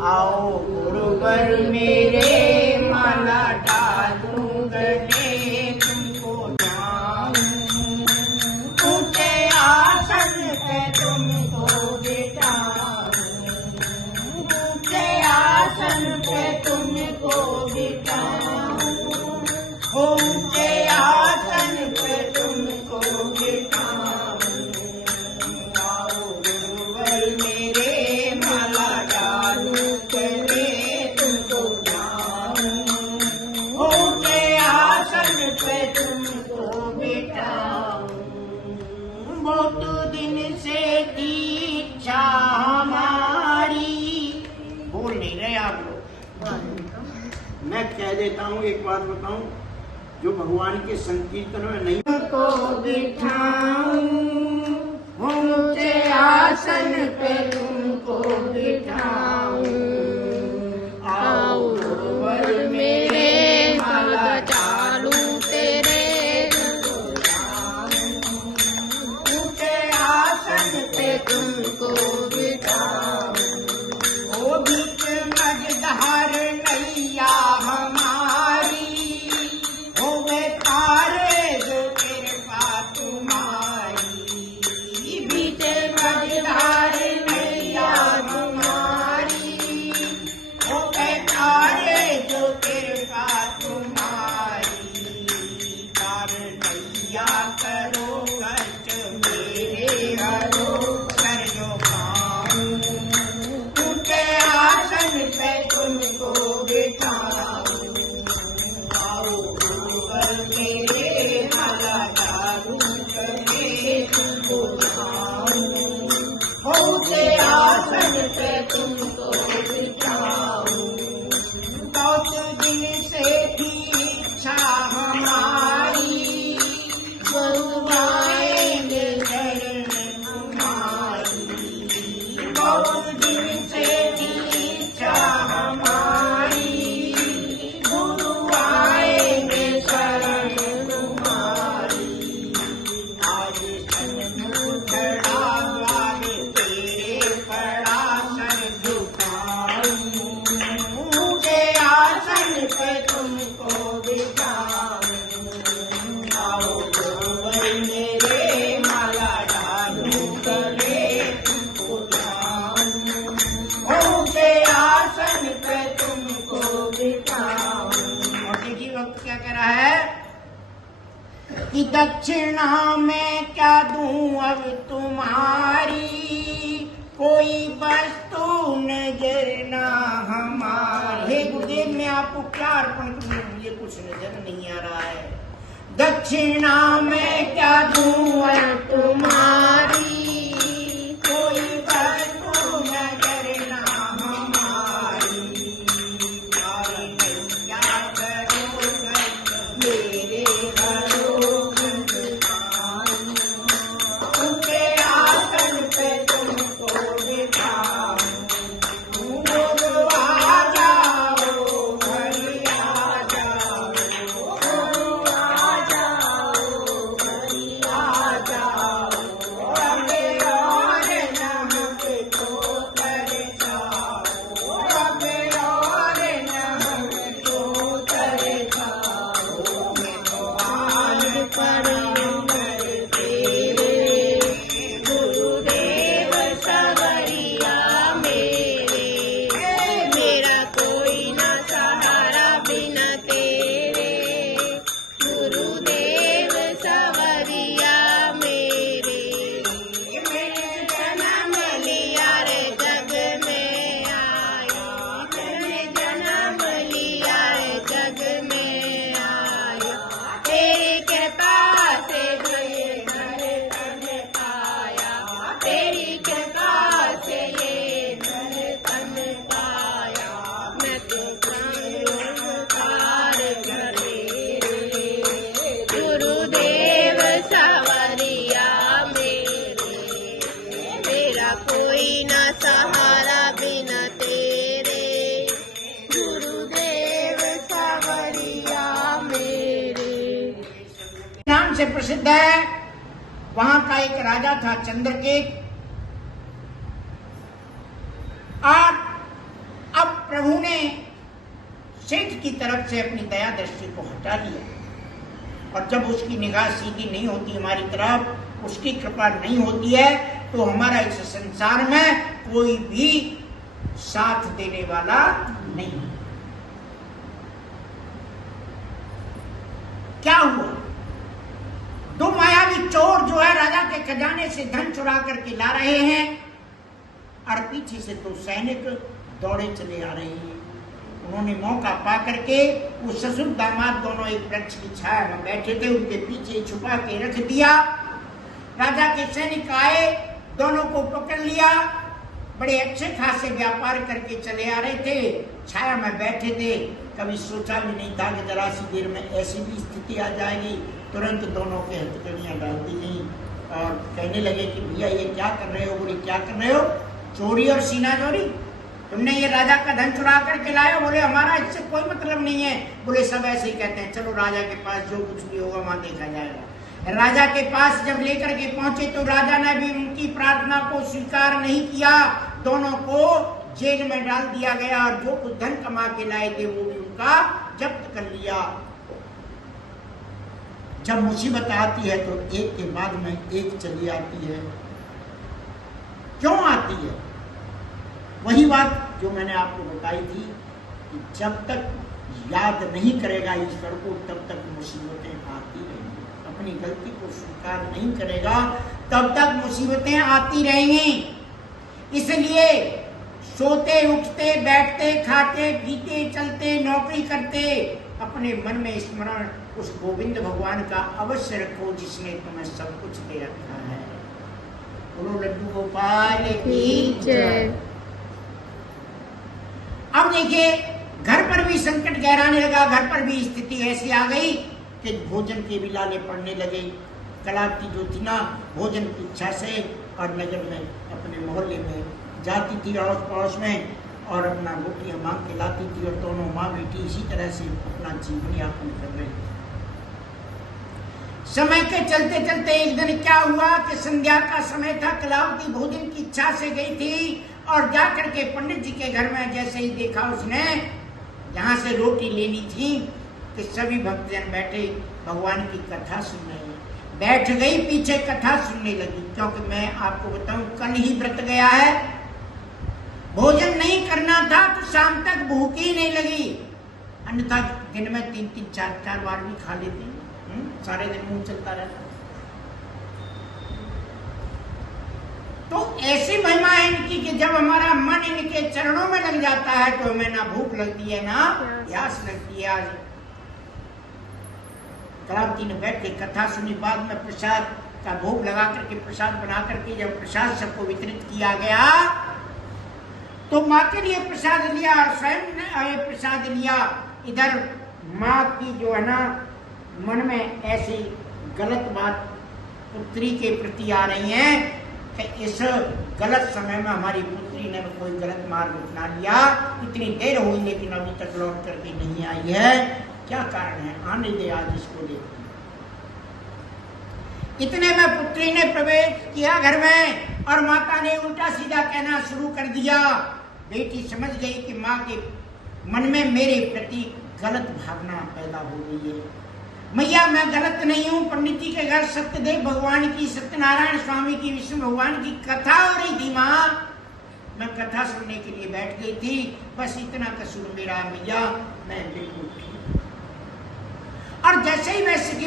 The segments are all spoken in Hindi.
आओ गुरुवर मेरे माला डालूं गले तुमको जाऊं, ऊंचे आसन पे तुमको बिठाऊं, ऊंचे आसन पे तुमको बिठाऊं, ऊंचे आसन पे तुमको बिठाऊं। आओ गुरुवर मेरे माला डालूं गले तुमको जाऊं, ऊंचे आसन पे तुमको बिठाऊं। बहुत दिन से थी इच्छा हमारी, बोल नहीं रहे आप लोग, मैं कह देता हूँ। एक बात बताऊं, जो भगवान के संकीर्तन में नहीं को बिठाऊं, ऊंचे आसन पे तुमको बिठाऊं। आओ गुरुवर मेरे माला डालूं तेरे ऊंचे आसन पे तुमको बिठाऊं। ओ बीच मझधार नैया हमारी, होवे तारे जो कृपा तुम्हारी। बीच मझधार नैया हमारी, होवे तारे जो कृपा तुम्हारी। तार नैया करो कष्ट मेरे हरो, कर जो पाऊं, ऊंचे आसन पे तुमको बिठाऊं। आओ गुरुवर मेरे माला डालूं गले तुमको जाऊं, ऊंचे आसन पे तुमको बिठाऊं। बहुत दिन से थी इच्छा हमारी, गुरुआएंगे शरण तुम्हारी। बहुत दिन से थी इच्छा हमारी, गुरुआएंगे शरण तुम्हारी। आज सन्मुख खड़ा द्वार तेरे खड़ा सर झुकाऊं, ऊंचे आसन पे तुमको बिठाऊं। आओ गुरुवर मेरे माला डालूं गले तुमको जाऊं, ऊंचे आसन पे तुमको बिठाऊं। और देखिए वक्त क्या कह रहा है कि दक्षिणा में क्या दूं अब तुम्हारी, कोई वस्तु नजर ना हमारी। हे गुरुदेव मैं आपको क्या अर्पण करूं, मुझे कुछ नजर नहीं आ रहा है। दक्षिणा में क्या दूं अब तुम्हारी, कोई वस्तु नजर ना हमारी। तारे नैया करो कष्ट मेरे हरो, ऊंचे आसन पे तुमको बिठाऊं। गुरु आ जाओ, हरि आ जाओ, गुरु आ जाओ, हरि आ जाओ। रबे और नमको तरसाओ, रबे और नमको तरसाओ। मैं तो आज पर गुरुदेव सवरिया मेरे, मेरा कोई ना सहारा बिना तेरे। गुरुदेव सवरिया मेरे, मैंने जन्म लिया रे जग में आया, मैंने जन्म लिया रे जग में आया। तेरी कृपा से जो ये घर तन पाया, तेरी कृपा से ये घर तन पाया। मैं तो नमस्कार करे गुरुदेव सवरिया मेरे, मेरा कोई ना सहारा बिना तेरे। गुरुदेव सवरिया मेरे नाम से प्रसिद्ध है। वहां का एक राजा था चंद्रकेत। प्रभु ने सेठ की तरफ से अपनी दया दृष्टि को हटा लिया, और जब उसकी निगाह सीधी नहीं होती हमारी तरफ, उसकी कृपा नहीं होती है, तो हमारा इस संसार में कोई भी साथ देने वाला नहीं। क्या हुआ? दो मायावी चोर जो है राजा के खजाने से धन चुरा करके ला रहे हैं, और पीछे से दो सैनिक दौड़े चले आ रहे हैं। उन्होंने मौका पा करके वो ससुर दामाद दोनों एक वृक्ष की छाया में बैठे थे, उनके पीछे छुपा के रख दिया। राजा के सैनिक आए, दोनों को पकड़ लिया, बड़े अच्छे खासे व्यापार करके चले आ रहे थे, छाया में बैठे थे। कभी सोचा भी नहीं था कि जरा सी देर में ऐसी भी स्थिति आ जाएगी। तुरंत दोनों के हथकड़ियां डाल दी गई और कहने लगे कि भैया ये क्या कर रहे हो? बोले क्या कर रहे हो? चोरी और सीना चोरी। तुमने ये राजा का धन चुरा करके लाए हो? बोले हमारा इससे कोई मतलब नहीं है। बोले सब ऐसे ही कहते हैं, चलो राजा के पास जो कुछ भी होगा वहां देखा जाएगा। राजा के पास जब लेकर के पहुंचे तो राजा ने भी उनकी प्रार्थना को स्वीकार नहीं किया, दोनों को जेल में डाल दिया गया, और जो कुछ धन कमा के लाए थे वो भी उनका जब्त कर लिया। जब मुसीबत आती है तो एक के बाद में एक चली आती है। क्यों आती है? वही बात जो मैंने आपको बताई थी कि जब तक याद नहीं करेगा ईश्वर को तब तक मुसीबतें आती रहेंगी। अपनी गलती को स्वीकार नहीं करेगा तब तक मुसीबतें आती रहेंगी। इसलिए सोते उठते बैठते खाते पीते चलते नौकरी करते अपने मन में स्मरण उस गोविंद भगवान का अवश्य रखो जिसने तुम्हें सब कुछ दे रखा है। बोलो लड्डू गोपाल की जय। अब देखिए घर पर भी संकट गहराने लगा, घर पर भी स्थिति ऐसी आ गई कि भोजन के भी लाले पड़ने लगे। कलावती जो थी ना भोजन की इच्छा से और नगर में अपने मोहल्ले में जाती थी अड़ोस पड़ोस में और अपना रोटियां मांग के लाती थी, और दोनों माँ बेटी इसी तरह से अपना जीवन यापन कर रहे थे। समय के चलते चलते एक दिन क्या हुआ कि संध्या का समय था, कलावती भोजन की इच्छा से गई थी और जाकर के पंडित जी के घर में जैसे ही देखा उसने जहां से रोटी लेनी थी कि सभी भक्तजन बैठे भगवान की कथा सुन रहे हैं। बैठ गई पीछे कथा सुनने लगी, क्योंकि मैं आपको बताऊं कल ही व्रत गया है, भोजन नहीं करना था तो शाम तक भूख ही नहीं लगी, अन्यथा दिन में 3-3 4-4 बार भी खा लेते, सारे दिन मुंह चलता रहता। तो ऐसी महिमा है इनकी कि जब हमारा मन इनके चरणों में लग जाता है तो हमें ना भूख लगती है ना प्यास लगती है। आज कलावती ने बैठ के कथा सुनी, बाद में प्रसाद का भोग लगा करके प्रसाद बना करके जब प्रसाद सबको वितरित किया गया तो माँ के लिए प्रसाद लिया और स्वयं ने प्रसाद लिया। इधर माँ की जो है ना मन में ऐसी गलत बात पुत्री के प्रति आ रही है कि इस गलत समय में हमारी पुत्री ने कोई गलत मार्ग अपना लिया, इतनी देर हुई लेकिन अभी तक लौट करके नहीं आई है, क्या कारण है? आने दे आज इसको देखते। इतने में पुत्री ने प्रवेश किया घर में और माता ने उल्टा सीधा कहना शुरू कर दिया। बेटी समझ गई कि माँ के मन में मेरे प्रति गलत भावना पैदा हो गई है। मैया मैं गलत नहीं हूँ, पंडित जी के घर सत्यदेव भगवान की सत्यनारायण स्वामी की विष्णु भगवान की कथा हो रही थी माँ, मैं कथा सुनने के लिए बैठ गई थी, बस इतना कसूर मेरा है मैया, मैं बिल्कुल ठीक। और जैसे ही वैसे की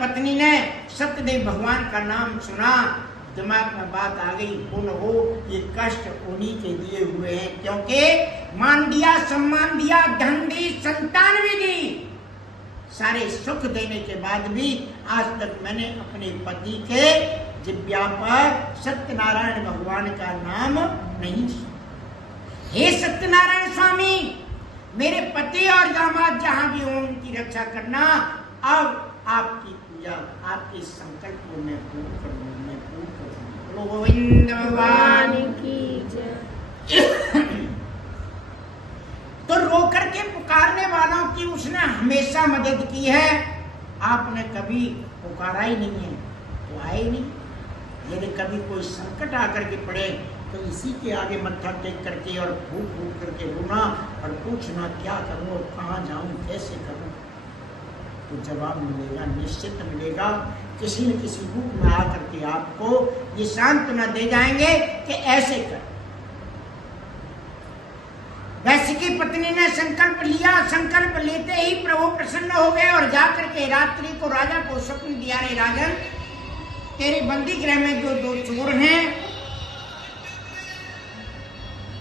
पत्नी ने सत्यदेव भगवान का नाम सुना दिमाग में बात आ गई, पुण्य हो ये कष्ट उन्हीं के दिए हुए हैं, क्योंकि मान दिया सम्मान दिया धन दी संतान भी दी, सारे सुख देने के बाद भी आज तक मैंने अपने पति के जिह्वा पर सत्यनारायण भगवान का नाम नहीं सुना। हे सत्यनारायण स्वामी मेरे पति और दामाद जहां भी हो उनकी रक्षा करना, अब आपकी पूजा आपके संकल्प को मैं पूर्ण करूंगा, मैं पूर्ण करूंगा। गोविंद भगवान की जय। तो रो करके पुकारने वालों की उसने हमेशा मदद की है, आपने कभी पुकारा ही नहीं है तो आए नहीं। यदि कभी कोई संकट आकर के पड़े तो इसी के आगे मत्था टेक करके और फूक फूक करके रोना और पूछना क्या करूं और कहाँ जाऊं, कैसे करूं, तो जवाब मिलेगा, निश्चित मिलेगा। किसी न किसी रूप में आकर के आपको ये सांत्वना दे जाएंगे कि ऐसे कर। वैश्य की पत्नी ने संकल्प लिया। संकल्प लेते ही प्रभु प्रसन्न हो गए और जाकर के रात्रि को राजा को स्वप्न दिया, रे राजन, तेरे बंदी गृह में जो 2 चोर हैं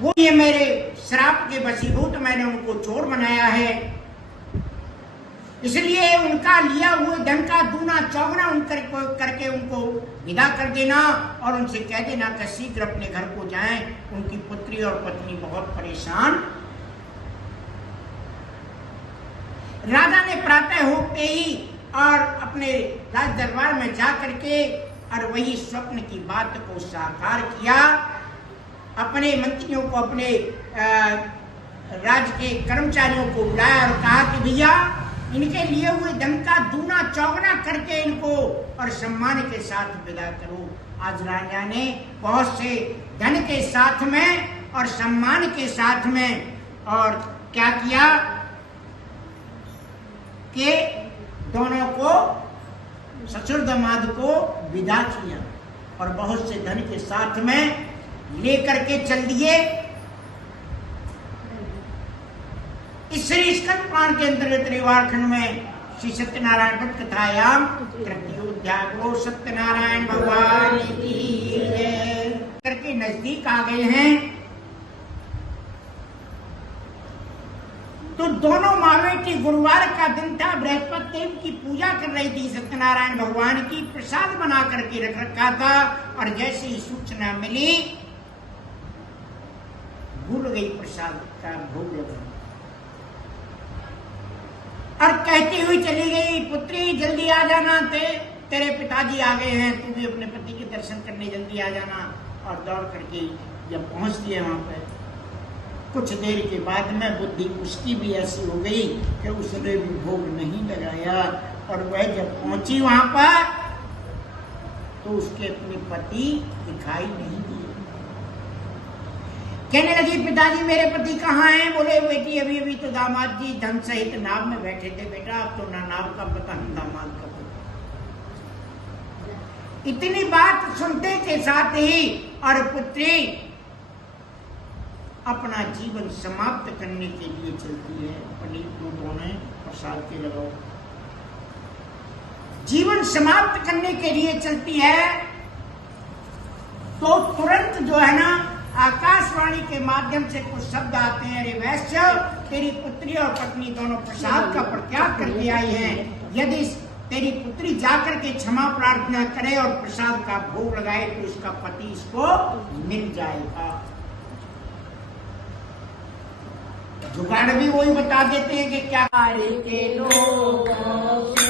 वो ये मेरे श्राप के वशीभूत, मैंने उनको चोर बनाया है, इसलिए उनका लिया हुए धन का दूना चौगुना करके उनको विदा कर देना और उनसे कह देना कि शीघ्र अपने घर को जाएं। उनकी पुत्री और पत्नी बहुत परेशान। राजा ने प्रातः होते ही और अपने राज दरबार में जा करके और वही स्वप्न की बात को साकार किया। अपने मंत्रियों को, अपने राज्य के कर्मचारियों को बुलाया और कहा कि भैया, इनके लिए हुए धन का दूना चौगुना करके इनको और सम्मान के साथ विदा करो। आज राजा ने बहुत से धन के साथ में और सम्मान के साथ में और क्या किया कि दोनों को, ससुर दामाद को विदा किया और बहुत से धन के साथ में लेकर के चल दिए। इस श्री स्कंद पुराण के अंतर्गत रेवाड़ खंड में श्री सत्यनारायण भट्ट कथायाम तृतीयोध्याय सत्यनारायण भगवान की जय करके नजदीक आ गए हैं। तो दोनों माँ बेटी, गुरुवार का दिन था, बृहस्पति देव की पूजा कर रही थी, सत्यनारायण भगवान की प्रसाद बना करके रख रखा था और जैसे ही सूचना मिली भूल गई प्रसाद का भोग लगा और कहती हुई चली गई, पुत्री जल्दी आ जाना, तेरे पिताजी आ गए हैं, तू भी अपने पति के दर्शन करने जल्दी आ जाना। और दौड़ करके जब पहुंचती है वहां पर, कुछ देर के बाद में बुद्धि उसकी भी ऐसी हो गई कि उसने भी भोग नहीं लगाया और वह जब पहुंची वहां पर तो उसके अपने पति दिखाई नहीं दिए। कहने लगी, पिताजी मेरे पति कहाँ हैं? बोले, बेटी अभी अभी तो दामाद जी धन सहित नाव में बैठे थे बेटा, अब तो ना नाव का पता न दामाद का पता। इतनी बात सुनते के साथ ही और पुत्री अपना जीवन समाप्त करने के लिए चलती है। पंडित दूतों ने प्रसाद के लगाओ, जीवन समाप्त करने के लिए चलती है तो तुरंत जो है ना आकाशवाणी के माध्यम से कुछ शब्द आते हैं, अरे वैश्य, तेरी पुत्री और पत्नी दोनों प्रसाद का परित्याग करके आई हैं। यदि तेरी पुत्री जाकर के क्षमा प्रार्थना करे और प्रसाद का भोग लगाए तो उसका पति इसको मिल जाएगा। जुगाड़ भी वही बता देते हैं कि क्या के लोगों से